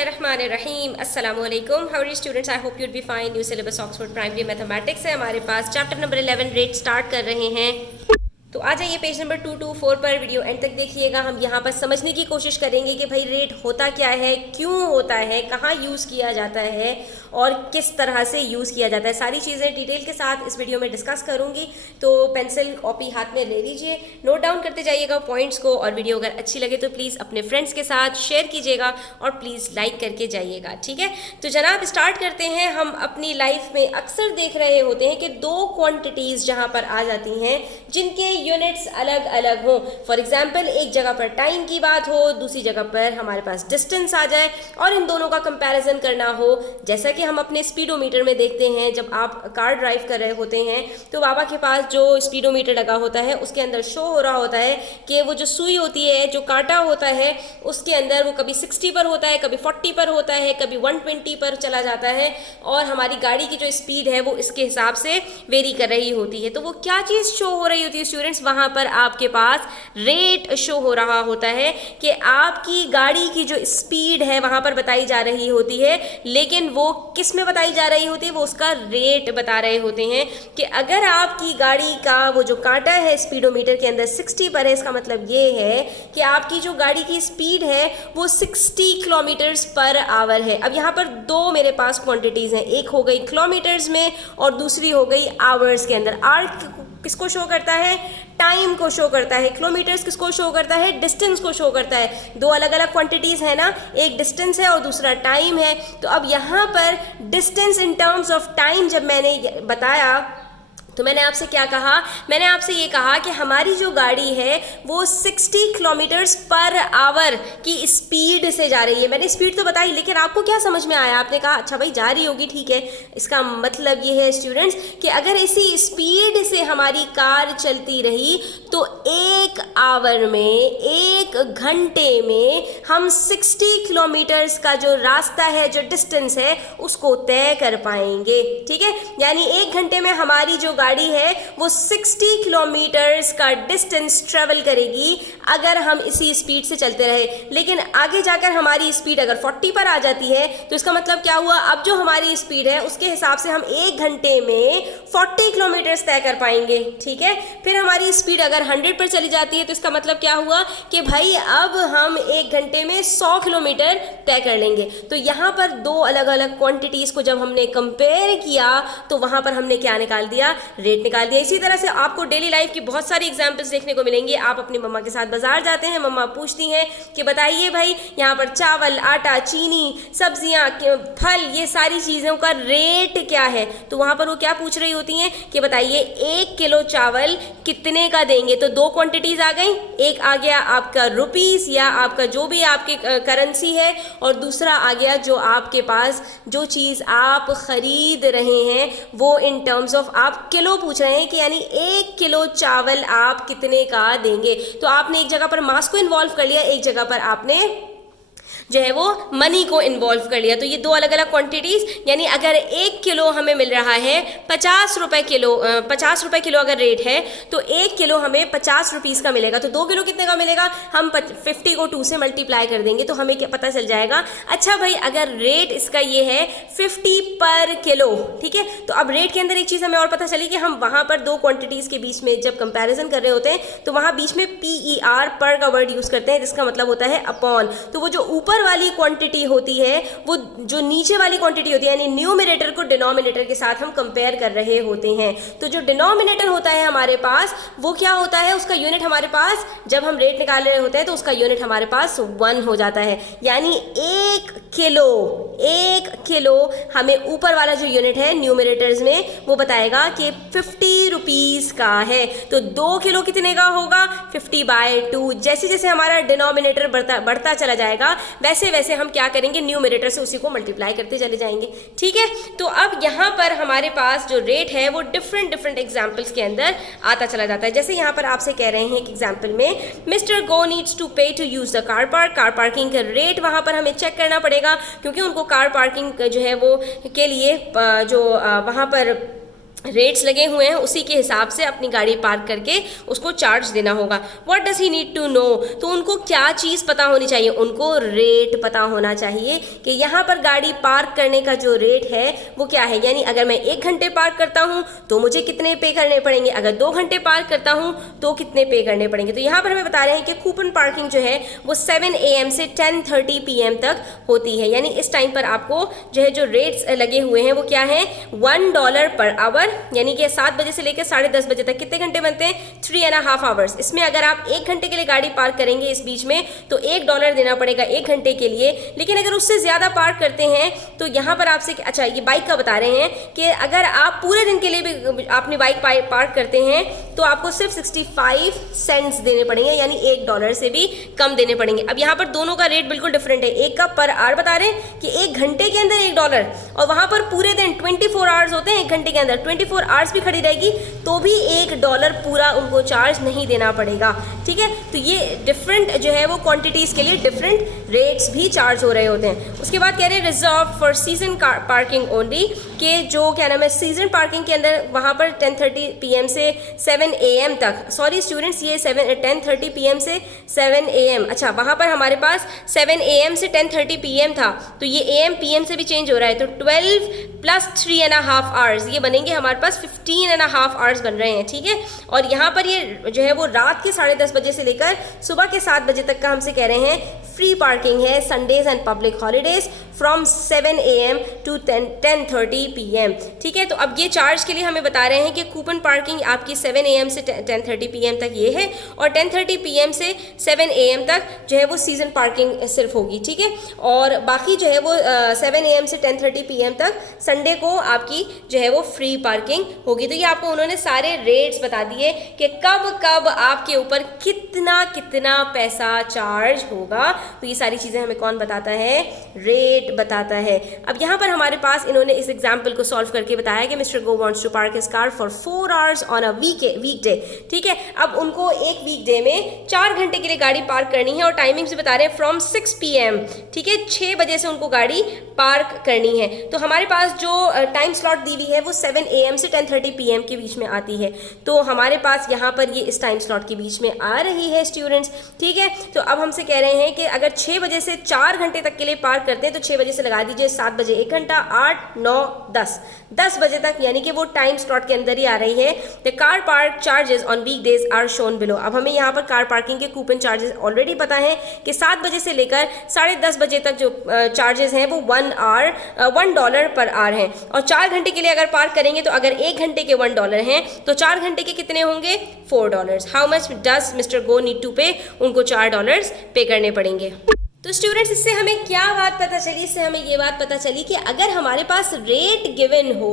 बिस्मिल्लाहिर्रहमानिर्रहीम अस्सलामु अलैकुम। How are you students? I hope you'd be fine. New syllabus Oxford primary mathematics है हमारे पास। चैप्टर नंबर 11 रेट स्टार्ट कर रहे हैं। तो आ जाइए पेज नंबर 224 पर, वीडियो एंड तक देखिएगा। हम यहाँ पर समझने की कोशिश करेंगे कि भाई रेट होता क्या है, क्यों होता है, कहाँ यूज़ किया जाता है और किस तरह से यूज़ किया जाता है। सारी चीज़ें डिटेल के साथ इस वीडियो में डिस्कस करूँगी। तो पेंसिल कॉपी हाथ में ले लीजिए, नोट डाउन करते जाइएगा पॉइंट्स को, और वीडियो अगर अच्छी लगे तो प्लीज़ अपने फ्रेंड्स के साथ शेयर कीजिएगा और प्लीज़ लाइक करके जाइएगा, ठीक है। तो जनाब स्टार्ट करते हैं। हम अपनी लाइफ में अक्सर देख रहे होते हैं कि दो क्वांटिटीज़ जहाँ पर आ जाती हैं जिनके यूनिट्स अलग अलग हो। फॉर एग्जाम्पल एक जगह पर टाइम की बात हो, दूसरी जगह पर हमारे पास डिस्टेंस आ जाए और इन दोनों का कंपैरिजन करना हो। जैसा कि हम अपने स्पीडोमीटर में देखते हैं, जब आप कार ड्राइव कर रहे होते हैं तो बाबा के पास जो स्पीडोमीटर लगा होता है उसके अंदर शो हो रहा होता है कि वो जो सुई होती है, जो कांटा होता है, उसके अंदर वो कभी 60 पर होता है, कभी 40 पर होता है, कभी 120 पर चला जाता है और हमारी गाड़ी की जो स्पीड है वो इसके हिसाब से वेरी कर रही होती है। तो वो क्या चीज़ शो हो रही होती है स्टूडेंट्स? वहाँ पर आपके पास रेट शो हो रहा होता है कि आपकी गाड़ी की जो स्पीड है वहाँ पर बताई जा रही होती है, लेकिन वो किस में बताई जा रही होती है? वो उसका रेट बता रहे होते हैं कि अगर आपकी गाड़ी का वो जो कांटा है स्पीडोमीटर के अंदर 60 पर है, इसका मतलब ये है कि आपकी जो गाड़ी की स्पीड है वो 60 किलोमीटर्स पर आवर है। अब यहाँ पर दो मेरे पास क्वांटिटीज़ हैं, एक हो गई किलोमीटर्स में और दूसरी हो गई आवर्स के अंदर। आवर किसको शो करता है? टाइम को शो करता है। किलोमीटर्स किसको शो करता है? डिस्टेंस को शो करता है। दो अलग अलग क्वांटिटीज़ है ना, एक डिस्टेंस है और दूसरा टाइम है। तो अब यहाँ पर distance in terms of time जब मैंने बताया तो मैंने आपसे क्या कहा? मैंने आपसे ये कहा कि हमारी जो गाड़ी है वो 60 किलोमीटर्स पर आवर की स्पीड से जा रही है। मैंने स्पीड तो बताई, लेकिन आपको क्या समझ में आया? आपने कहा अच्छा भाई जा रही होगी, ठीक है। इसका मतलब ये है स्टूडेंट्स कि अगर इसी स्पीड से हमारी कार चलती रही तो एक आवर में, एक घंटे में हम 60 किलोमीटर्स का जो रास्ता है, जो डिस्टेंस है, उसको तय कर पाएंगे, ठीक है। यानी एक घंटे में हमारी जो गाड़ी है वो 60 किलोमीटर्स का डिस्टेंस ट्रेवल करेगी अगर हम इसी स्पीड से चलते रहे। लेकिन आगे जाकर हमारी स्पीड अगर 40 पर आ जाती है तो इसका मतलब क्या हुआ? अब जो हमारी स्पीड है उसके हिसाब से हम एक घंटे में 40 किलोमीटर्स तय कर पाएंगे, ठीक है। फिर हमारी स्पीड अगर 100 पर चली जाती है तो इसका मतलब क्या हुआ कि भाई अब हम एक घंटे में 100 किलोमीटर तय कर लेंगे। तो यहाँ पर दो अलग अलग क्वांटिटीज़ को जब हमने कंपेयर किया तो वहाँ पर हमने क्या निकाल दिया? रेट निकाल दिया। इसी तरह से आपको डेली लाइफ की बहुत सारी एग्जांपल्स देखने को मिलेंगी। आप अपनी मम्मा के साथ बाजार जाते हैं, मम्मा पूछती हैं कि बताइए भाई यहाँ पर चावल, आटा, चीनी, सब्जियाँ, फल, ये सारी चीज़ों का रेट क्या है? तो वहाँ पर वो क्या पूछ रही होती हैं कि बताइए 1 किलो चावल कितने का देंगे? तो दो क्वांटिटीज़ आ गई, एक आ गया आपका रुपीज़ या आपका जो भी आपकी करेंसी है, और दूसरा आ गया जो आपके पास जो चीज़ आप खरीद रहे हैं वो इन टर्म्स ऑफ आप किलो पूछ रहे हैं कि यानी 1 किलो चावल आप कितने का देंगे। तो आपने एक जगह पर मास को इन्वॉल्व कर लिया, एक जगह पर आपने जो है वो मनी को इन्वॉल्व कर लिया। तो ये दो अलग अलग क्वांटिटीज़, यानी अगर 1 किलो हमें मिल रहा है 50 रुपये किलो, 50 रुपये किलो अगर रेट है तो 1 किलो हमें 50 रुपीज़ का मिलेगा। तो 2 किलो कितने का मिलेगा? हम 50 को 2 से मल्टीप्लाई कर देंगे तो हमें क्या पता चल जाएगा? अच्छा भाई अगर रेट इसका ये है 50 पर किलो, ठीक है। तो अब रेट के अंदर एक चीज़ हमें और पता चली कि हम वहाँ पर दो क्वांटिटीज़ के बीच में जब कंपेरिजन कर रहे होते हैं तो वहाँ बीच में PER पर का वर्ड यूज़ करते हैं, जिसका मतलब होता है अपॉन। तो वो जो ऊपर वाली क्वांटिटी होती है वो जो नीचे वाली क्वांटिटी होती है, यानी न्यूमरेटर को डिनोमिनेटर के साथ हम कंपेयर कर रहे होते हैं। तो जो डिनोमिनेटर होता है हमारे पास वो क्या होता है? उसका यूनिट हमारे पास जब हम रेट निकाल रहे होते हैं तो उसका यूनिट हमारे पास 1 हो जाता है। यानी 1 किलो हमें ऊपर वाला जो यूनिट है न्यूमरेटर्स में वो बताएगा कि 50 रुपीज़ का है। तो 2 किलो कितने का होगा? 50/2। जैसे जैसे हमारा डिनोमिनेटर बढ़ता चला जाएगा वैसे वैसे हम क्या करेंगे? न्यूमरेटर से उसी को मल्टीप्लाई करते चले जाएंगे, ठीक है। तो अब यहाँ पर हमारे पास जो रेट है वो डिफरेंट एग्जाम्पल्स के अंदर आता चला जाता है। जैसे यहाँ पर आपसे कह रहे हैं एक एग्जाम्पल में, mister Go needs to pay to use the car park. Car parking का रेट वहाँ पर हमें चेक करना पड़ेगा क्योंकि उनको कार पार्किंग जो है वो के लिए जो वहाँ पर रेट्स लगे हुए हैं उसी के हिसाब से अपनी गाड़ी पार्क करके उसको चार्ज देना होगा। What does he need to know, तो उनको क्या चीज़ पता होनी चाहिए, उनको रेट पता होना चाहिए कि यहाँ पर गाड़ी पार्क करने का जो रेट है वो क्या है। यानी अगर मैं 1 घंटे पार्क करता हूँ तो मुझे कितने पे करने पड़ेंगे, अगर 2 घंटे पार्क करता हूँ तो कितने पे करने पड़ेंगे। तो यहाँ पर हमें बता रहे हैं कि कूपन पार्किंग जो है वो 7 AM से 10:30 PM तक होती है। यानी इस टाइम पर आपको जो है जो रेट्स लगे हुए हैं वो क्या है, $1 पर आवर, यानी कि 7 बजे से लेकर 10:30 बजे तक कितने घंटे बनते हैं, 3.5 आवर्स। इसमें अगर आप 1 घंटे के लिए गाड़ी पार्क करेंगे इस बीच में तो $1 देना पड़ेगा 1 घंटे के लिए। लेकिन अगर उससे ज़्यादा पार्क करते हैं तो यहाँ पर आपसे, अच्छा ये बाइक का बता रहे हैं कि अगर आप पूरे दिन के लिए भी अपनी बाइक पार्क करते हैं तो आपको सिर्फ 65 सेंट्स देने पड़ेंगे, यानी $1 से भी कम देने पड़ेंगे। अब यहाँ पर दोनों का रेट बिल्कुल डिफरेंट है। एक का पर आवर बता रहे हैं कि 1 घंटे के अंदर $1, और वहाँ पर पूरे दिन 24 आवर्स होते हैं, 1 घंटे के अंदर 24 आवर्स भी खड़ी रहेगी तो भी $1 पूरा उनको चार्ज नहीं देना पड़ेगा। ठीक है, तो ये डिफरेंट जो है वो क्वांटिटीज़ के लिए डिफरेंट रेट्स भी चार्ज हो रहे होते हैं। उसके बाद कह रहे हैं reserve for season parking only, के जो क्या नाम है सीजन पार्किंग के अंदर वहाँ पर 10:30 PM से 7 AM तक, सॉरी स्टूडेंट्स ये 10:30 PM से 7 AM, अच्छा वहाँ पर हमारे पास 7 AM से 10:30 PM था, तो ये AM PM से भी चेंज हो रहा है, तो 12 + 3.5 आवर्स ये बनेंगे हमारे पास 15.5 आवर्स बन रहे हैं। ठीक है, और यहाँ पर ये जो है वो रात के 10:30 बजे से लेकर सुबह के 7 बजे तक का हमसे कह रहे हैं फ्री पार्किंग है Sundays and public holidays from 7 AM to 10:30 PM। ठीक है, तो अब ये चार्ज के लिए हमें बता रहे हैं कि कूपन पार्किंग आपकी 7 AM से 10:30 PM तक ये है, और 10:30 PM से 7 AM तक जो है वो सीजन पार्किंग सिर्फ होगी। ठीक है, और बाकी जो है वो 7 AM से 10:30 PM तक संडे को आपकी जो है वो फ्री पार्किंग होगी। तो ये आपको उन्होंने सारे रेट्स बता दिए कि कब कब आपके ऊपर कितना कितना पैसा चार्ज होगा। तो ये सारी चीज़ें हमें कौन बताता है, रेट बताता है। अब यहाँ पर हमारे पास इन्होंने इस एग्जाम्पल को सॉल्व करके बताया कि mister Go wants to park his car for 4 hours on a weekday. ठीक है, अब उनको एक वीकडे में 4 घंटे के लिए गाड़ी पार्क करनी है, और टाइमिंग से बता रहे हैं फ्रॉम 6 PM। ठीक है, 6 बजे से उनको गाड़ी पार्क करनी है। तो हमारे पास जो टाइम स्लॉट दी हुई है वो 7 AM से 10:30 PM के बीच में आती है, तो हमारे पास यहाँ पर ये इस टाइम स्लॉट के बीच में आ रही है स्टूडेंट्स। ठीक है, तो अब हमसे कह रहे हैं कि अगर 6 बजे से 4 घंटे तक के लिए पार्क करते हैं तो 6 बजे से लगा दीजिए 7 बजे 1 घंटा, 8, 9, 10 बजे तक, यानी कि वो टाइम स्लॉट के अंदर ही आ रही है। The car park charges on weekdays are shown below. अब हमें यहाँ पर कार पार्किंग के कूपन चार्जेस ऑलरेडी पता है कि 7 बजे से लेकर 10:30 बजे तक जो चार्जेस हैं वो $1 पर आवर हैं, और 4 घंटे के लिए अगर पार्क करेंगे तो अगर 1 घंटे के $1 हैं तो 4 घंटे के कितने होंगे, $4। How much does mister Go need to pay, उनको $4 पे करने पड़ेंगे। तो स्टूडेंट्स इससे हमें क्या बात पता चली, इससे हमें ये बात पता चली कि अगर हमारे पास रेट गिवन हो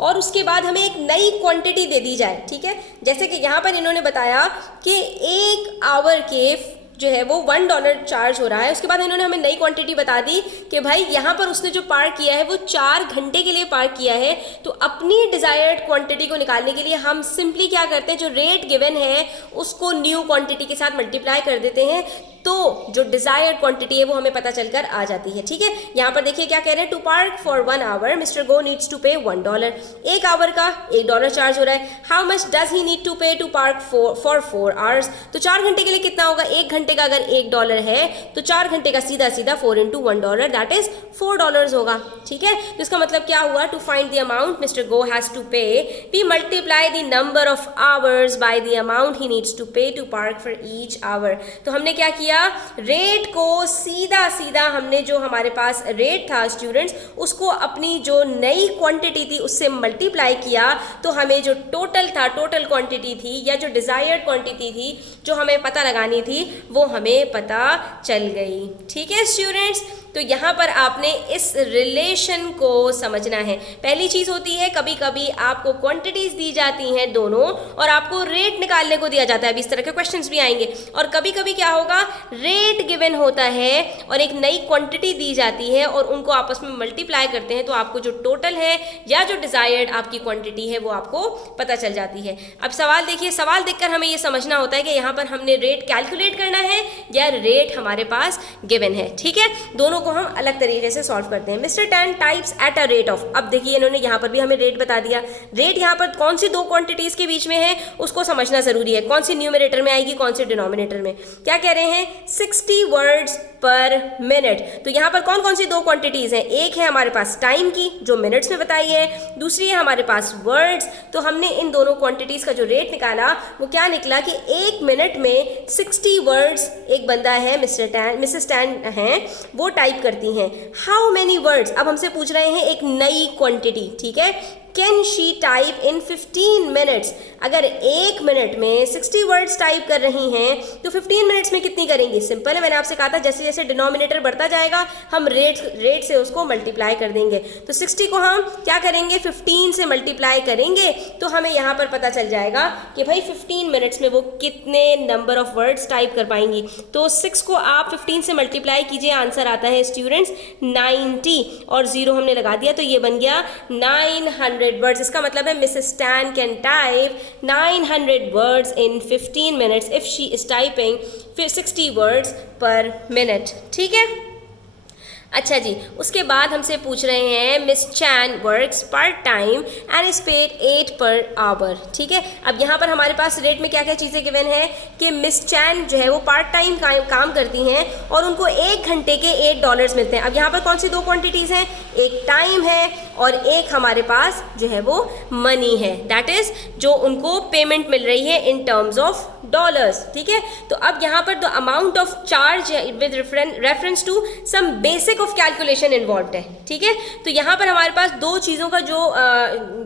और उसके बाद हमें एक नई क्वांटिटी दे दी जाए, ठीक है, जैसे कि यहाँ पर इन्होंने बताया कि 1 आवर के जो है वो $1 चार्ज हो रहा है, उसके बाद इन्होंने हमें नई क्वांटिटी बता दी कि भाई यहाँ पर उसने जो पार्क किया है वो 4 घंटे के लिए पार्क किया है। तो अपनी डिज़ायर्ड क्वांटिटी को निकालने के लिए हम सिंपली क्या करते हैं, जो रेट गिवन है उसको न्यू क्वांटिटी के साथ मल्टीप्लाई कर देते हैं, तो जो डिजायर्ड क्वांटिटी है वो हमें पता चलकर आ जाती है। ठीक है, यहाँ पर देखिए क्या कह रहे हैं, to park for 1 hour mister Go needs to pay $1। 1 our का $1 चार्ज हो रहा है। How much does he need to pay to park for 4 hours, तो 4 घंटे के लिए कितना होगा, 1 घंटे का अगर $1 है तो 4 घंटे का सीधा सीधा 4 × $1 दैट इज $4 होगा। ठीक है, तो इसका मतलब क्या हुआ, to find the amount mister Go has to pay we multiply the number of hours by the amount he needs to pay to park for each hour. तो हमने क्या किया, रेट को सीधा सीधा हमने जो हमारे पास रेट था स्टूडेंट्स उसको अपनी जो नई क्वांटिटी थी उससे मल्टीप्लाई किया, तो हमें जो टोटल था, टोटल क्वांटिटी थी या जो डिजायर्ड क्वांटिटी थी जो हमें पता लगानी थी वो हमें पता चल गई। ठीक है स्टूडेंट्स, तो यहाँ पर आपने इस रिलेशन को समझना है। पहली चीज़ होती है कभी कभी आपको क्वांटिटीज दी जाती हैं दोनों और आपको रेट निकालने को दिया जाता है, अभी इस तरह के क्वेश्चंस भी आएंगे। और कभी कभी क्या होगा, रेट गिवन होता है और एक नई क्वांटिटी दी जाती है और उनको आपस में मल्टीप्लाई करते हैं, तो आपको जो टोटल है या जो डिजायर्ड आपकी क्वांटिटी है वो आपको पता चल जाती है। अब सवाल देखिए, सवाल देखकर हमें ये समझना होता है कि यहाँ पर हमने रेट कैलकुलेट करना है या रेट हमारे पास गिवन है। ठीक है, दोनों को हम अलग तरीके से सॉल्व करते हैं। Mister tan types at a rate of, अब देखिए इन्होंने यहाँ पर भी हमें रेट बता दिया। रेट यहाँ पर कौन सी दो क्वांटिटीज के बीच में है उसको समझना जरूरी है, कौन सी न्यूमरेटर में आएगी कौन सी डिनोमिनेटर में। क्या कह रहे हैं 60 वर्ड्स पर मिनट। तो यहाँ पर कौन कौन सी दो क्वांटिटीज हैं, एक है हमारे पास टाइम की जो मिनट्स में बताई है, दूसरी है हमारे पास वर्ड्स। तो हमने इन दोनों क्वांटिटीज का जो रेट निकाला वो क्या निकला कि एक मिनट में 60 वर्ड्स एक बंदा है मिसेस टैन हैं वो टाइप करती हैं। हाउ मेनी वर्ड्स, अब हमसे पूछ रहे हैं एक नई क्वांटिटी, ठीक है। Can she type in 15 minutes, अगर एक मिनट में 60 वर्ड्स टाइप कर रही हैं तो 15 मिनट्स में कितनी करेंगी। सिंपल है, मैंने आपसे कहा था जैसे जैसे डिनोमिनेटर बढ़ता जाएगा हम रेट से उसको मल्टीप्लाई कर देंगे। तो 60 को हम क्या करेंगे 15 से मल्टीप्लाई करेंगे तो हमें यहाँ पर पता चल जाएगा कि भाई 15 मिनट्स में वो कितने नंबर ऑफ वर्ड्स टाइप कर पाएंगी। तो 6 को आप 15 से मल्टीप्लाई कीजिए, आंसर आता है स्टूडेंट्स 90 और 0 हमने लगा दिया तो ये बन गया 900 वर्ड्स। इसका मतलब है Mrs tan can type 900 words in 15 minutes if she is typing 60 words पर मिनट, ठीक है। अच्छा जी, उसके बाद हमसे पूछ रहे हैं miss chain works part time and is paid 8 per hour, ठीक है। अब यहाँ पर हमारे पास रेट में क्या क्या चीज़ें गिवन है कि मिस चैन जो है वो पार्ट टाइम काम करती हैं और उनको 1 घंटे के $8 मिलते हैं। अब यहाँ पर कौन सी दो क्वांटिटीज़ हैं, एक टाइम है और एक हमारे पास जो है वो मनी है, दैट इज जो उनको पेमेंट मिल रही है इन टर्म्स ऑफ डॉलर्स, ठीक है। तो अब यहाँ पर the amount of charge with reference to some basic of calculation involve है, ठीक है। तो यहाँ पर हमारे पास दो चीज़ों का जो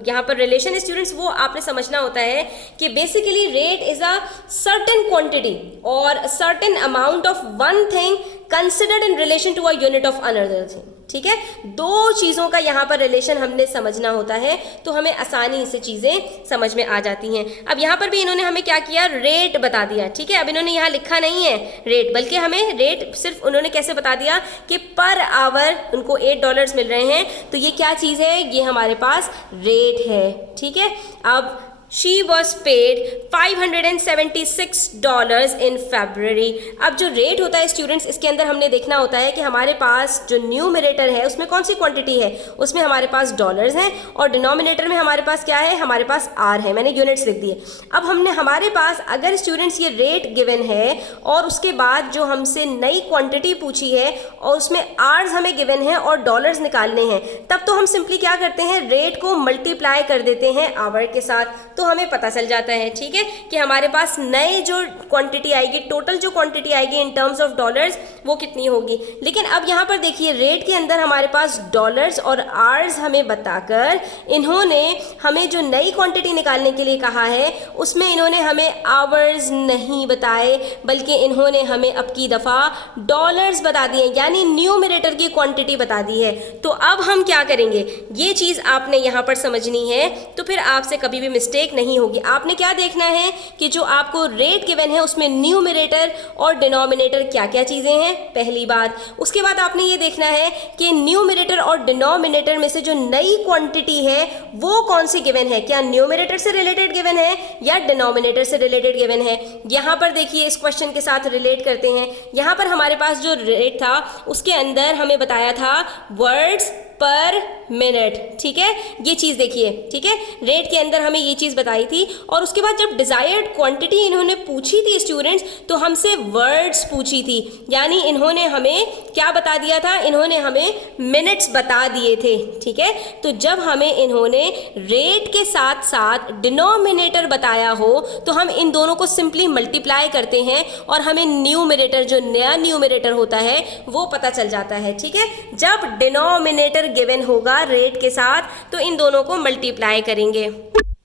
यहाँ पर रिलेशन स्टूडेंट्स वो आपने समझना होता है कि basically rate is a certain quantity और certain amount of one thing considered in relation to a unit of another thing, ठीक है। दो चीज़ों का यहाँ पर रिलेशन हमने समझना होता है तो हमें आसानी से चीज़ें समझ में आ जाती हैं। अब यहाँ पर भी इन्होंने हमें क्या किया, रेट बता दिया, ठीक है। अब इन्होंने यहाँ लिखा नहीं है रेट, बल्कि हमें रेट सिर्फ उन्होंने कैसे बता दिया कि पर आवर उनको $8 मिल रहे हैं। तो ये क्या चीज़ है, ये हमारे पास रेट है, ठीक है। अब She was paid $576 in February। अब जो रेट होता है स्टूडेंट्स इसके अंदर हमने देखना होता है कि हमारे पास जो न्यूमरेटर है उसमें कौन सी क्वांटिटी है, उसमें हमारे पास डॉलर्स हैं और डिनोमिनेटर में हमारे पास क्या है, हमारे पास आर है, मैंने यूनिट्स लिख दिए। अब हमने हमारे पास अगर स्टूडेंट्स ये रेट गिवन है और उसके बाद जो हमसे नई क्वांटिटी पूछी है और उसमें आर्स हमें गिवन है और डॉलर्स निकालने हैं, तब तो हम सिंपली क्या करते हैं रेट को मल्टीप्लाई कर देते हैं आवर के साथ, तो हमें पता चल जाता है, ठीक है, कि हमारे पास नए जो क्वांटिटी आएगी, टोटल जो क्वांटिटी आएगी इन टर्म्स ऑफ डॉलर्स वो कितनी होगी। लेकिन अब यहाँ पर देखिए रेट के अंदर हमारे पास डॉलर्स और आवर्स हमें बताकर इन्होंने हमें जो नई क्वांटिटी निकालने के लिए कहा है उसमें इन्होंने हमें आवर्स नहीं बताए बल्कि इन्होंने हमें अब की दफ़ा डॉलर्स बता दिए, यानी न्यूमरेटर की क्वांटिटी बता दी है। तो अब हम क्या करेंगे, ये चीज़ आपने यहाँ पर समझनी है तो फिर आपसे कभी भी मिस्टेक नहीं होगी। आपने क्या देखना है कि जो आपको रेट गिवन है उसमें न्यूमरेटर और डिनोमिनेटर क्या क्या चीज़ें हैं, पहली बात। उसके बाद आपने ये देखना है कि न्यूमरेटर और डिनोमिनेटर में से जो नई क्वांटिटी है वो कौन सी गिवन है, क्या न्यूमरेटर से रिलेटेड गिवन है या डिनोमिनेटर से रिलेटेड गिवन है। यहाँ पर देखिए इस क्वेश्चन के साथ रिलेट करते हैं। यहाँ पर हमारे पास जो रेट था उसके अंदर हमें बताया था वर्ड्स पर मिनट, ठीक है, ये चीज़ देखिए, ठीक है, रेट के अंदर हमें ये चीज़ बताई थी। और उसके बाद जब डिज़ायर्ड क्वांटिटी इन्होंने पूछी थी स्टूडेंट्स तो हमसे वर्ड्स पूछी थी, यानी इन्होंने हमें क्या बता दिया था, इन्होंने हमें मिनट्स बता दिए थे, ठीक है। तो जब हमें इन्होंने रेट के साथ साथ डिनोमिनेटर बताया हो तो हम इन दोनों को सिंपली मल्टीप्लाई करते हैं और हमें न्यूमरेटर, जो नया न्यूमरेटर होता है वो पता चल जाता है, ठीक है। जब डिनोमिनेटर गिवन होगा रेट के साथ तो इन दोनों को मल्टीप्लाई करेंगे।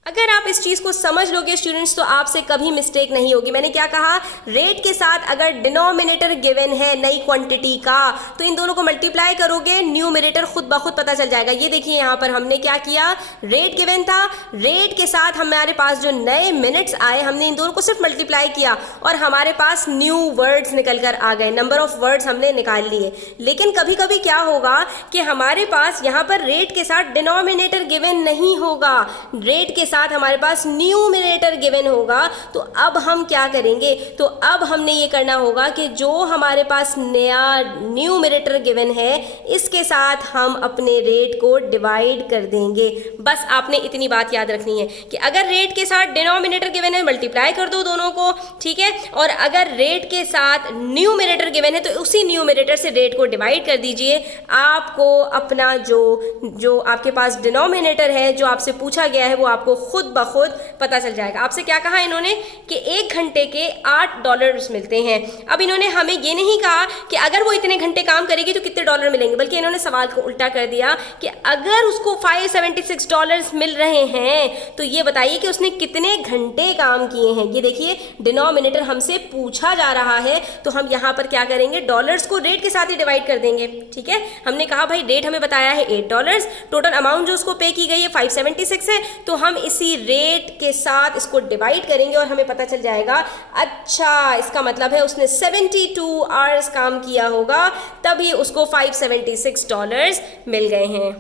अगर आप इस चीज़ को समझ लोगे स्टूडेंट्स तो आपसे कभी मिस्टेक नहीं होगी। मैंने क्या कहा, रेट के साथ अगर डिनोमिनेटर गिवन है नई क्वांटिटी का तो इन दोनों को मल्टीप्लाई करोगे, न्यूमरेटर खुद ब खुद पता चल जाएगा। ये देखिए यहाँ पर हमने क्या किया, रेट गिवन था, रेट के साथ हमारे पास जो नए मिनट्स आए हमने इन दोनों को सिर्फ मल्टीप्लाई किया और हमारे पास न्यू वर्ड्स निकल कर आ गए, नंबर ऑफ वर्ड्स हमने निकाल लिए। लेकिन कभी कभी क्या होगा कि हमारे पास यहाँ पर रेट के साथ डिनोमिनेटर गिवन नहीं होगा, रेट के साथ हमारे पास न्यूमरेटर गिवन होगा, तो अब हम क्या करेंगे, तो अब हमने ये करना होगा कि जो हमारे पास नया न्यूमरेटर गिवन है इसके साथ हम अपने रेट को डिवाइड कर देंगे। बस आपने इतनी बात याद रखनी है कि अगर रेट के साथ डिनोमिनेटर गिवन है मल्टीप्लाई कर दो दोनों को, ठीक है, और अगर रेट के साथ न्यूमरेटर गिवन है तो उसी न्यूमरेटर से रेट को डिवाइड कर दीजिए। आपको अपना जो आपके पास डिनोमिनेटर है जो आपसे पूछा गया है वो आपको खुद ब खुद पता चल जाएगा। आपसे क्या कहा इन्होंने कि 1 घंटे के $8 मिलते हैं। अब इन्होंने हमें ये नहीं कहा कि अगर वो इतने घंटे काम करेगी तो कितने डॉलर मिलेंगे, बल्कि इन्होंने सवाल को उल्टा कर दिया कि अगर उसको $576 मिल रहे हैं तो ये बताइए कि उसने कितने घंटे काम किए हैं। ये देखिए डिनोमिनेटर हमसे पूछा जा रहा है तो हम यहाँ पर क्या करेंगे, डॉलर्स को रेट के साथ ही डिवाइड कर देंगे। ठीक है, हमने कहा भाई रेट हमें बताया है $8, टोटल अमाउंट जो उसको पे की गई है 576 है, तो हम इसी रेट के साथ इसको डिवाइड करेंगे और हमें पता चल जाएगा अच्छा इसका मतलब है उसने 72 आवर्स काम किया होगा तभी उसको $576 मिल गए हैं।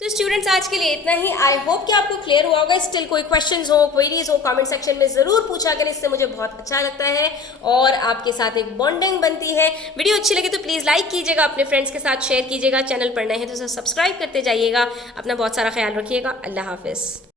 तो स्टूडेंट्स आज के लिए इतना ही। आई होप कि आपको क्लियर हुआ होगा। स्टिल कोई क्वेश्चंस हो, क्वेरीज हो, कमेंट सेक्शन में ज़रूर पूछा करें, इससे मुझे बहुत अच्छा लगता है और आपके साथ एक बॉन्डिंग बनती है। वीडियो अच्छी लगे तो प्लीज़ लाइक कीजिएगा, अपने फ्रेंड्स के साथ शेयर कीजिएगा, चैनल पर नए हैं तो सब्सक्राइब करते जाइएगा। अपना बहुत सारा ख्याल रखिएगा। अल्लाह हाफिज़।